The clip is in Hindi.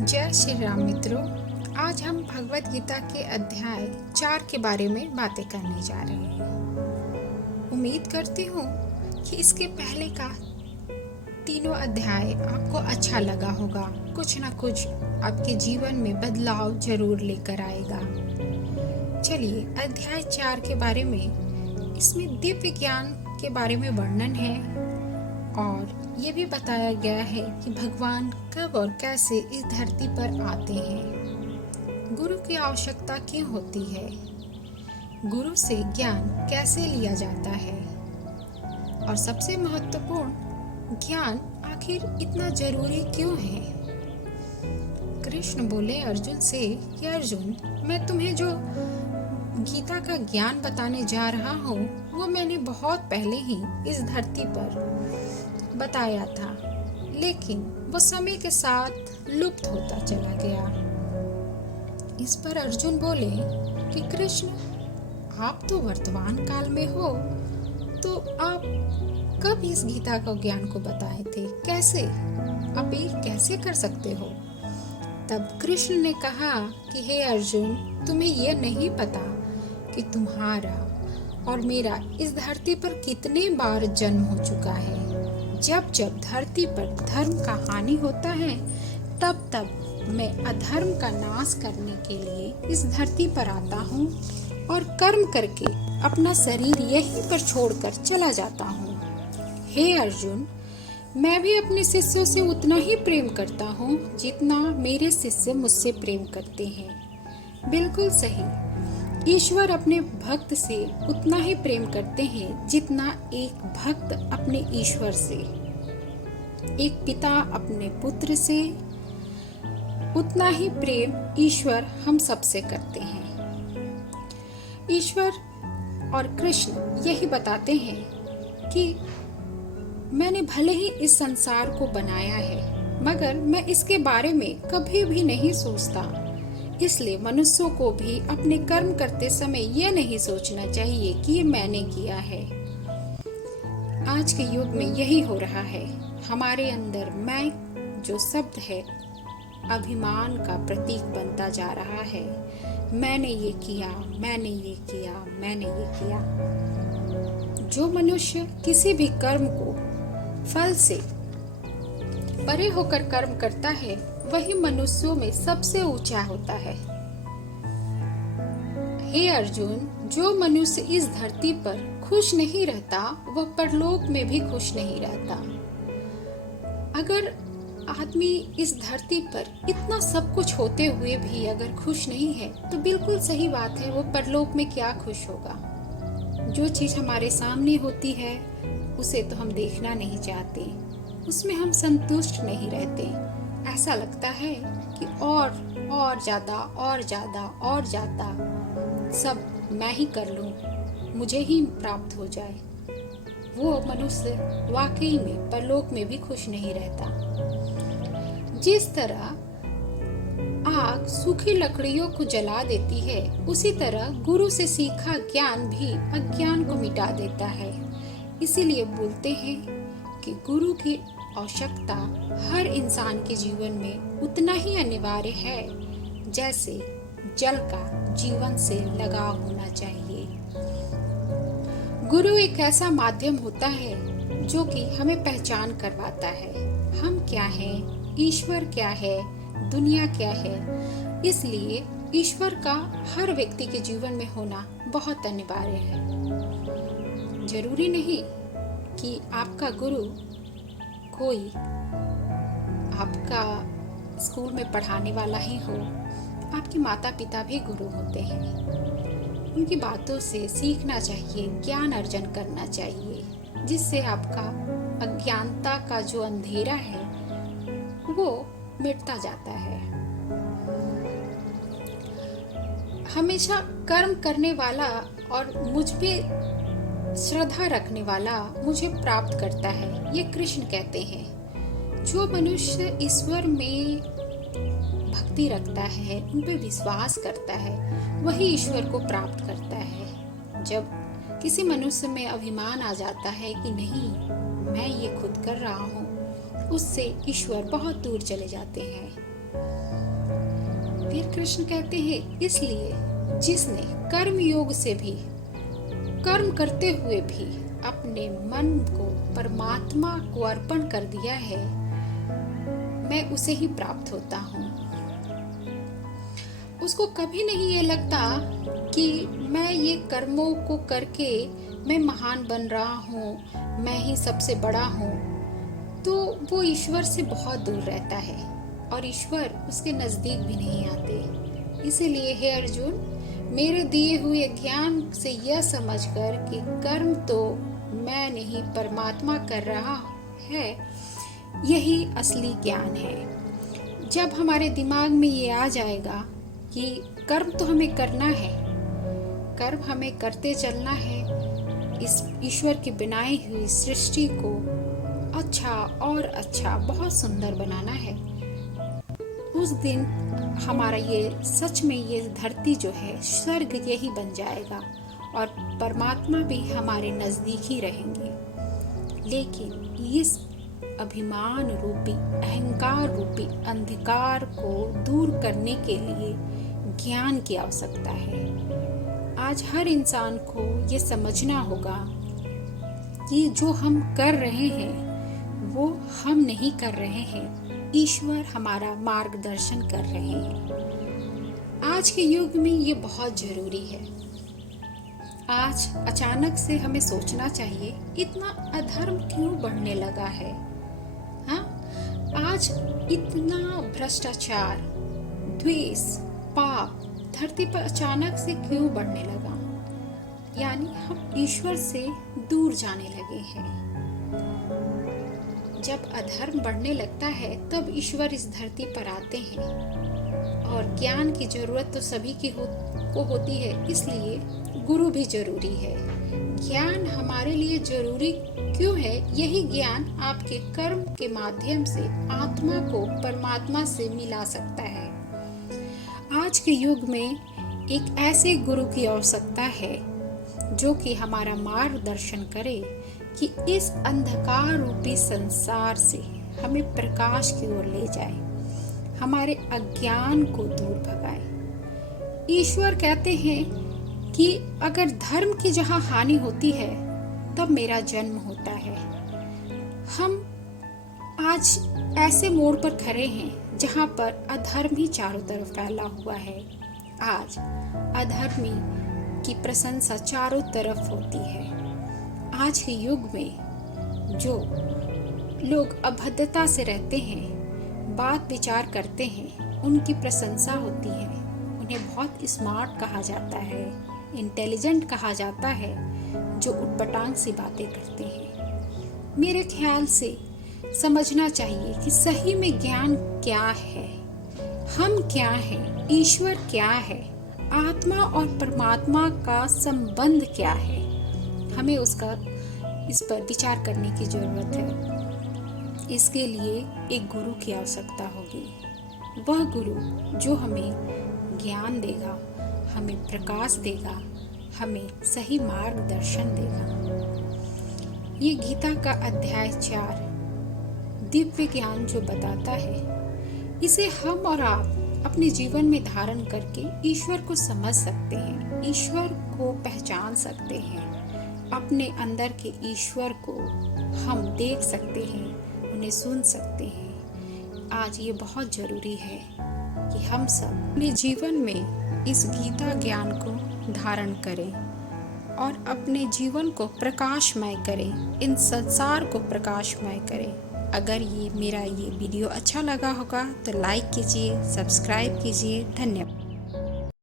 जय श्री राम मित्रों। आज हम भगवत गीता के अध्याय 4 के बारे में बातें करने जा रहे हैं। उम्मीद करती हूँ कि इसके पहले का तीनों अध्याय आपको अच्छा लगा होगा, कुछ ना कुछ आपके जीवन में बदलाव जरूर लेकर आएगा। चलिए अध्याय 4 के बारे में, इसमें दिव्य ज्ञान के बारे में वर्णन है और ये भी बताया गया है कि भगवान कब और कैसे इस धरती पर आते हैं, गुरु की आवश्यकता क्यों होती है, गुरु से ज्ञान कैसे लिया जाता है और सबसे महत्वपूर्ण, ज्ञान आखिर इतना जरूरी क्यों है। कृष्ण बोले अर्जुन से कि अर्जुन, मैं तुम्हें जो गीता का ज्ञान बताने जा रहा हूँ वो मैंने बहुत पहले ही इस धरती पर बताया था, लेकिन वो समय के साथ लुप्त होता चला गया। इस पर अर्जुन बोले कि कृष्ण, आप तो वर्तमान काल में हो, तो आप कब इस गीता का ज्ञान को बताए थे, कैसे आप ये कैसे कर सकते हो। तब कृष्ण ने कहा कि हे अर्जुन, तुम्हें यह नहीं पता कि तुम्हारा और मेरा इस धरती पर कितने बार जन्म हो चुका है। जब जब धरती पर धर्म का हानि होता है, तब तब मैं अधर्म का नाश करने के लिए इस धरती पर आता हूँ और कर्म करके अपना शरीर यहीं पर छोड़कर चला जाता हूँ। हे अर्जुन, मैं भी अपने शिष्यों से उतना ही प्रेम करता हूँ जितना मेरे शिष्य मुझसे प्रेम करते हैं। बिल्कुल सही, ईश्वर अपने भक्त से उतना ही प्रेम करते हैं जितना एक भक्त अपने ईश्वर से, एक पिता अपने पुत्र से, उतना ही प्रेम ईश्वर हम सबसे करते हैं। ईश्वर और कृष्ण यही बताते हैं कि मैंने भले ही इस संसार को बनाया है, मगर मैं इसके बारे में कभी भी नहीं सोचता। इसलिए मनुष्यों को भी अपने कर्म करते समय यह नहीं सोचना चाहिए कि ये मैंने किया है। आज के युग में यही हो रहा है। हमारे अंदर मैं जो शब्द है, अभिमान का प्रतीक बनता जा रहा है। मैंने ये किया, मैंने ये किया, मैंने ये किया। जो मनुष्य किसी भी कर्म को फल से परे होकर कर्म करता है, वही मनुष्यों में सबसे ऊंचा होता है। हे अर्जुन, जो मनुष्य इस धरती पर खुश नहीं रहता, वह परलोक में भी खुश नहीं रहता। अगर आदमी इस धरती पर इतना सब कुछ होते हुए भी अगर खुश नहीं है, तो बिल्कुल सही बात है, वो परलोक में क्या खुश होगा। जो चीज हमारे सामने होती है उसे तो हम देखना नहीं चाहते, उसमें हम संतुष्ट नहीं रहते। ऐसा लगता है कि और ज्यादा और ज्यादा और ज्यादा सब मैं ही कर लूं, मुझे ही प्राप्त हो जाए। वो मनुष्य वाकई में परलोक में भी खुश नहीं रहता। जिस तरह आग सूखी लकड़ियों को जला देती है, उसी तरह गुरु से सीखा ज्ञान भी अज्ञान को मिटा देता है। इसीलिए बोलते हैं कि गुरु की आवश्यकता हर इंसान के जीवन में उतना ही अनिवार्य है जैसे जल का जीवन से लगाव होना चाहिए। गुरु एक ऐसा माध्यम होता है जो कि हमें पहचान करवाता है, हम क्या हैं, ईश्वर क्या है, दुनिया क्या है। इसलिए ईश्वर का हर व्यक्ति के जीवन में होना बहुत अनिवार्य है। जरूरी नहीं कि आपका गुरु कोई आपका स्कूल में पढ़ाने वाला ही हो। आपके माता पिता भी गुरु होते हैं। उनकी बातों से सीखना चाहिए, ज्ञान अर्जन करना चाहिए, जिससे आपका अज्ञानता का जो अंधेरा है वो मिटता जाता है। हमेशा कर्म करने वाला और मुझ पे श्रद्धा रखने वाला मुझे प्राप्त करता है, ये कृष्ण कहते हैं। जो मनुष्य ईश्वर में भक्ति रखता है, उन पे विश्वास करता है, वही ईश्वर को प्राप्त करता है। जब किसी मनुष्य में अभिमान आ जाता है कि नहीं, मैं ये खुद कर रहा हूँ, उससे ईश्वर बहुत दूर चले जाते हैं। फिर कृष्ण कहते हैं, इसलिए जिसने कर्म योग से भी, कर्म करते हुए भी अपने मन को परमात्मा को अर्पण कर दिया है, मैं उसे ही प्राप्त होता हूँ। उसको कभी नहीं ये लगता कि मैं ये कर्मों को करके मैं महान बन रहा हूँ, मैं ही सबसे बड़ा हूँ। तो वो ईश्वर से बहुत दूर रहता है और ईश्वर उसके नज़दीक भी नहीं आते। इसीलिए हे अर्जुन, मेरे दिए हुए ज्ञान से यह समझकर कि कर्म तो मैं नहीं परमात्मा कर रहा है, यही असली ज्ञान है। जब हमारे दिमाग में ये आ जाएगा कि कर्म तो हमें करना है, कर्म हमें करते चलना है, इस ईश्वर की बनाई हुई सृष्टि को अच्छा और अच्छा, बहुत सुंदर बनाना है, उस दिन हमारा ये सच में ये धरती जो है स्वर्ग यही बन जाएगा और परमात्मा भी हमारे नज़दीक ही रहेंगे। लेकिन इस अभिमान रूपी, अहंकार रूपी अंधकार को दूर करने के लिए ज्ञान की आवश्यकता है। आज हर इंसान को ये समझना होगा कि जो हम कर रहे हैं वो हम नहीं कर रहे हैं, ईश्वर हमारा मार्गदर्शन कर रहे हैं। आज के युग में ये बहुत जरूरी है। आज अचानक से हमें सोचना चाहिए, इतना अधर्म क्यों बढ़ने लगा है? हाँ, आज इतना भ्रष्टाचार, द्वेष, पाप धरती पर अचानक से क्यों बढ़ने लगा? यानी हम ईश्वर से दूर जाने लगे हैं। जब अधर्म बढ़ने लगता है तब ईश्वर इस धरती पर आते हैं और ज्ञान की जरूरत तो सभी को होती है, इसलिए गुरु भी जरूरी है। ज्ञान हमारे लिए जरूरी क्यों है? यही ज्ञान आपके कर्म के माध्यम से आत्मा को परमात्मा से मिला सकता है। आज के युग में एक ऐसे गुरु की आवश्यकता है जो कि हमारा मार्गदर्शन करे कि इस अंधकार रूपी संसार से हमें प्रकाश की ओर ले जाए, हमारे अज्ञान को दूर भगाए। ईश्वर कहते हैं कि अगर धर्म की जहाँ हानि होती है तब मेरा जन्म होता है। हम आज ऐसे मोड़ पर खड़े हैं जहाँ पर अधर्म ही चारों तरफ फैला हुआ है। आज अधर्मी की प्रशंसा चारों तरफ होती है। आज के युग में जो लोग अभद्रता से रहते हैं, बात विचार करते हैं, उनकी प्रशंसा होती है। उन्हें बहुत स्मार्ट कहा जाता है, इंटेलिजेंट कहा जाता है, जो उटपटांग सी बातें करते हैं। मेरे ख्याल से समझना चाहिए कि सही में ज्ञान क्या है, हम क्या हैं, ईश्वर क्या है, आत्मा और परमात्मा का संबंध क्या है। हमें इस पर विचार करने की जरूरत है। इसके लिए एक गुरु की आवश्यकता होगी। वह गुरु जो हमें ज्ञान देगा, हमें प्रकाश देगा, हमें सही मार्गदर्शन देगा। ये गीता का अध्याय 4 दिव्य ज्ञान जो बताता है, इसे हम और आप अपने जीवन में धारण करके ईश्वर को समझ सकते हैं, ईश्वर को पहचान सकते हैं, अपने अंदर के ईश्वर को हम देख सकते हैं, उन्हें सुन सकते हैं। आज ये बहुत जरूरी है कि हम सब अपने जीवन में इस गीता ज्ञान को धारण करें और अपने जीवन को प्रकाशमय करें, इन संसार को प्रकाशमय करें। अगर मेरा ये वीडियो अच्छा लगा होगा तो लाइक कीजिए, सब्सक्राइब कीजिए। धन्यवाद।